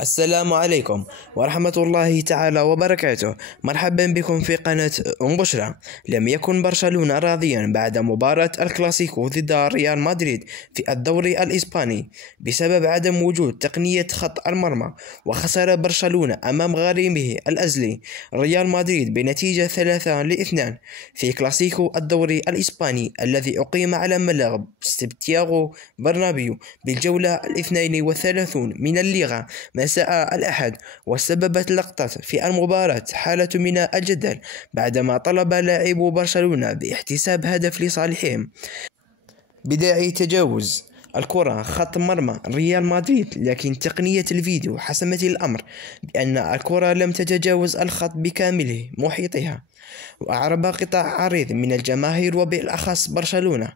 السلام عليكم ورحمة الله تعالى وبركاته. مرحبا بكم في قناة بشرى. لم يكن برشلونة راضيا بعد مباراة الكلاسيكو ضد ريال مدريد في الدوري الإسباني بسبب عدم وجود تقنية خط المرمى، وخسر برشلونة أمام غريمه الأزلي ريال مدريد بنتيجة 3-2 في كلاسيكو الدوري الإسباني الذي أقيم على ملعب سانتياغو برنابيو بالجولة 32 من الليغا مساء الأحد. وسببت لقطة في المباراة حالة من الجدل بعدما طلب لاعبو برشلونة باحتساب هدف لصالحهم بداعي تجاوز الكرة خط مرمى ريال مدريد، لكن تقنية الفيديو حسمت الأمر بأن الكرة لم تتجاوز الخط بكامله محيطها. وأعرب قطاع عريض من الجماهير وبالأخص برشلونة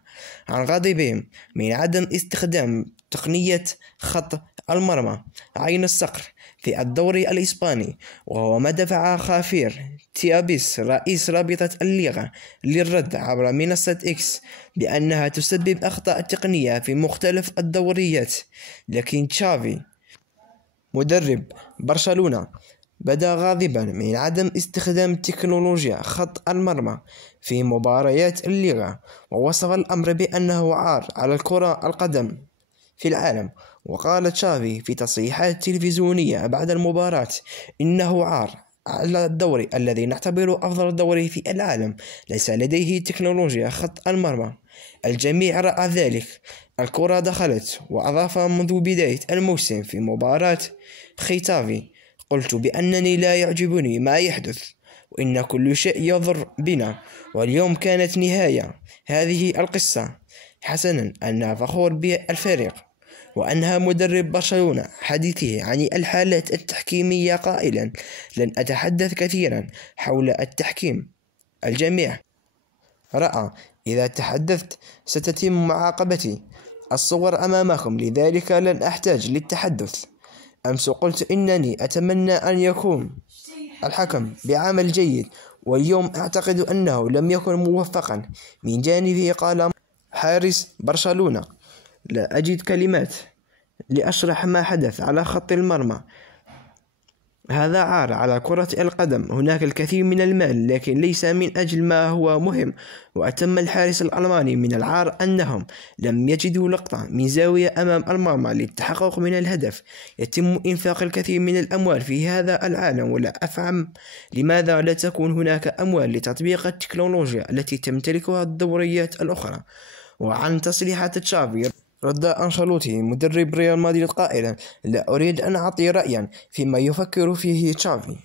عن غضبهم من عدم استخدام تقنية خط المرمى عين الصقر في الدوري الإسباني، وهو ما دفع خافير تيابيس رئيس رابطة الليغا للرد عبر منصة إكس بأنها تسبب أخطاء تقنية في مختلف الدوريات. لكن تشافي مدرب برشلونة بدا غاضبا من عدم استخدام تكنولوجيا خط المرمى في مباريات الليغا، ووصف الأمر بأنه عار على الكرة القدم في العالم. وقال تشافي في تصريحات تلفزيونية بعد المباراة إنه عار على الدوري الذي نعتبره أفضل دوري في العالم ليس لديه تكنولوجيا خط المرمى. الجميع رأى ذلك. الكرة دخلت. وأضاف منذ بداية الموسم في مباراة ختافي قلت بأنني لا يعجبني ما يحدث وإن كل شيء يضر بنا، واليوم كانت نهاية هذه القصة. حسنا، أنا فخور بالفريق. وأنهى مدرب برشلونة حديثه عن الحالات التحكيمية قائلا: لن أتحدث كثيرا حول التحكيم، الجميع رأى. إذا تحدثت ستتم معاقبتي. الصور أمامكم، لذلك لن أحتاج للتحدث. أمس قلت إنني أتمنى أن يكون الحكم بعمل جيد، واليوم أعتقد أنه لم يكن موفقا من جانبه. قال حارس برشلونة: لا أجد كلمات لأشرح ما حدث على خط المرمى. هذا عار على كرة القدم. هناك الكثير من المال، لكن ليس من أجل ما هو مهم. وأتم الحارس الألماني من العار أنهم لم يجدوا لقطة من زاوية أمام المرمى للتحقق من الهدف. يتم إنفاق الكثير من الأموال في هذا العالم، ولا أفهم لماذا لا تكون هناك أموال لتطبيق التكنولوجيا التي تمتلكها الدوريات الأخرى. وعن تصريحات تشافي رد أنشيلوتي مدرب ريال مدريد قائلا: لا أريد أن أعطي رأيا فيما يفكر فيه تشافي.